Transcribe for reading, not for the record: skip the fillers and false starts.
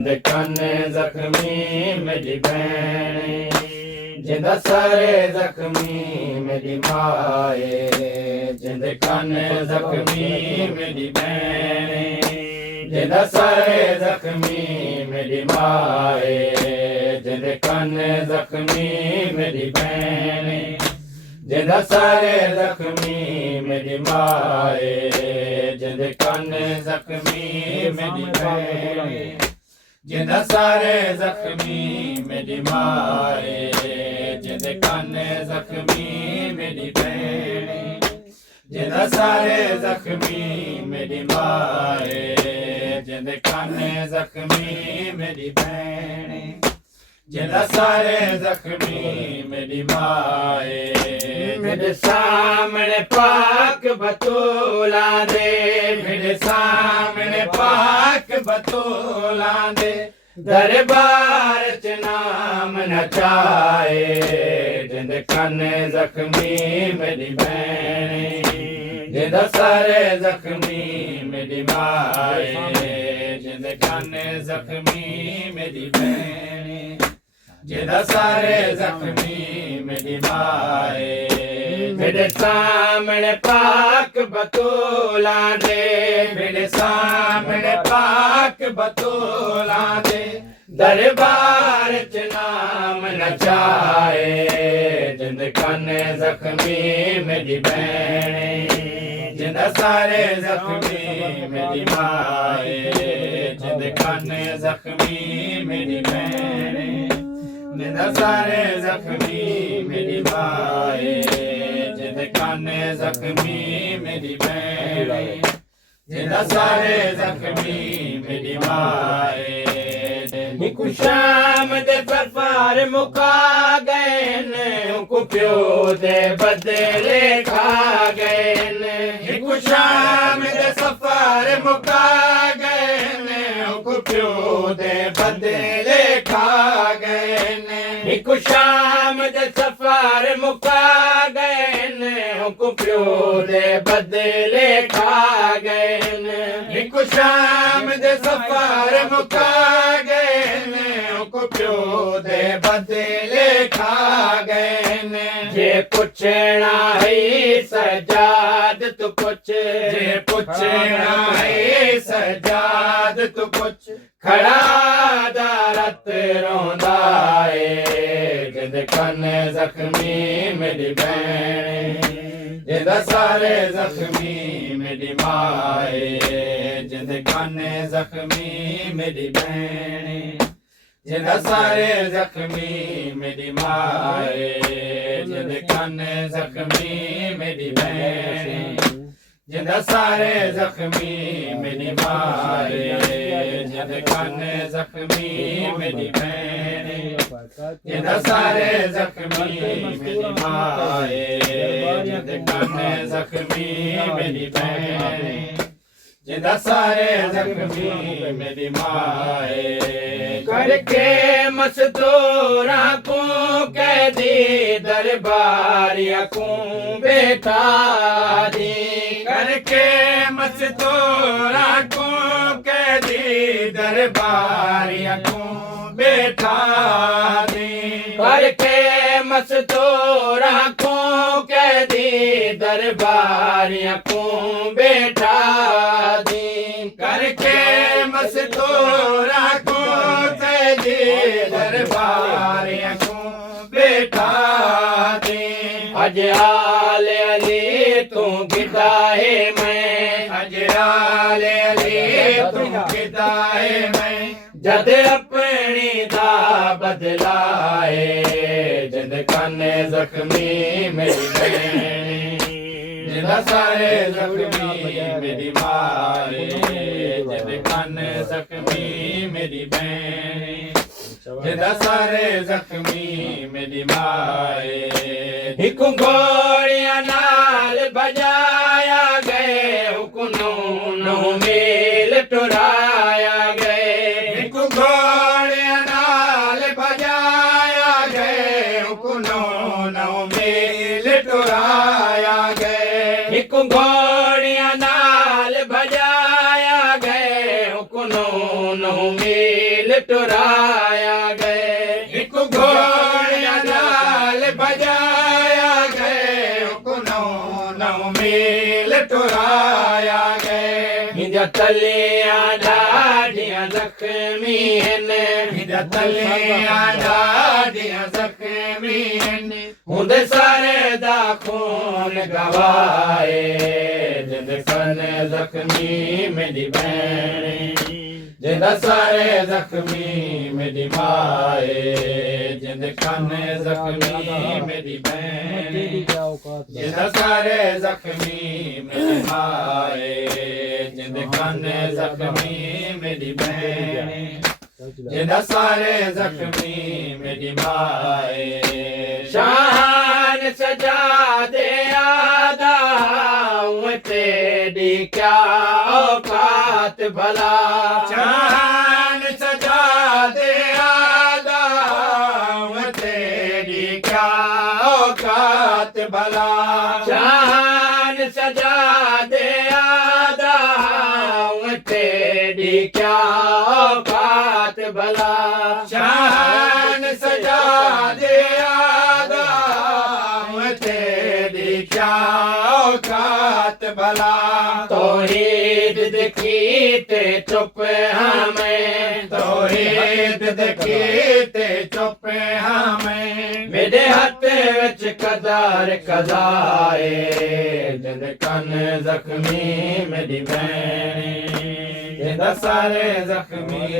कन जख्मी मेरी भैन जिंद सारे जख्मी मेरी माए जिंद कन जख्मी मेरी भैन जिंद सारे जख्मी मेरी माए जिंद कन जख्मी मेरी भैन जिंद सारे जख्मी मेरी माए जिंद कन जख्मी मेरी भैन जिंद सारे जख्मी मेरी माए जिंद कन जख्मी मेरी भैन जिंद सारे जख्मी मेरी माए जिंद कन जख्मी मेरी भैन जिंद सारे जख्मी मेरी माए मेरे सामने पाक बतूला दे मेरे सामने पाक बतूला दे दरबार च नाम नचाए जिंद कन जख्मी मेरी भैन जिंद सारे जख्मी मेरी माए जिंद कन जख्मी मेरी भैन जिंद सारे जख्मी मेरी माए मेरे सामने पाक बतूला दे मेरे सामने पाक बतूला दे दरबार च नाम नचाए जिंद कन जख्मी मेरी भैन जिंद सारे जख्मी मेरी माए जिंद कन जख्मी मेरी भैन जिंद सारे जख्मी मेरी माए जिंद कन जख्मी मेरी भैन जिंद सारे जख्मी मेरी माए हिकु शाम दे फरफार मुका गए न को प्यो दे बदले खा गए न हिकु शाम दे सफार मुका गए न को प्यो दे बदले खा गए न हिकु शाम दे सफार मुका गए न को प्यो दे बदले खा गए न हिकु शाम दे सफार मुका गए को प्यो दे बदले खा गए ने जे पुछना है सजाद तू पुछ जे पुछना है सजाद तू पुछ खड़ा दारत रोंदा है जिंद कन जख्मी मेरी भैन जिंद सारे जख्मी मेरी माए जिंद कन जख्मी मेरी भैन जिंद सारे जख्मी मेरी माए जिंद कन जख्मी मेरी भैन जिंद सारे जख्मी मेरी माए जिंद कन जख्मी मेरी भैन जिंद सारे जख्मी मेरी माए जिंद कन जख्मी मेरी भैन जिंद सारे जख्मी मेरी माए करके मजदूरा को कैदी दरबारिया को बेटा दी करके मजदूरा को कैदी दरबारिया को बेटा दी करके मजदूरा को कैदी दरबारिया को बेटा दी करके मजदूरा को दरबारिया को बेटा दे अज आल अली तू गिदाए मैं अज आल अली तू गिदाए मैं जद अपनी दा बदलाए जिंद कन जख्मी मेरी भैन जिंद सारे जख्मी मेरी माए जिंद कन जख्मी मेरी भैन जिंद सारे जख्मी मेरी माए हिकु घोड़िया नाल बजाया गए हुकुनो नो मेल टुराया गए हिकु घोड़िया नाल बजाया गए हुकुनो नो मेल टुराया गए हिकु घोड़िया नाल बजाया गए हुकुनो नो मेल टुराया गए एक घोड़े नाल बजाया गए नौ नौ मील टुराया गए हिंदा तलियां ॾाढियां ज़ख़्मी आहिनि हिंदा तलियां ॾाढियां ज़ख़्मी आहिनि हूंदे सारे दा खून गवाए जिंद कन ज़ख़्मी मेरी भेण जिंद सारे ज़ख़्मी मेरी माए जिंद कन ज़ख़्मी मेरी भेण जिंद सारे ज़ख़्मी मेरी माए जिंद कन ज़ख़्मी मेरी भेण जिंद सारे ज़ख़्मी मेरी माए शान सजा दे आदा तेरी क्या औकात भला शान सजा दे आदा तेरी क्या औकात भला शान सजा दे आदा तेरी क्या औकात भला शान सजा दे आदा तेरी क्या औकात भला तौहीद दिखी ते चुप हमें तौहीद दिखी ते चुप हमें मेरे हथ विच कदार कदाए जिंद कन ज़ख़्मी मेरी भेण जिंद सारे ज़ख़्मी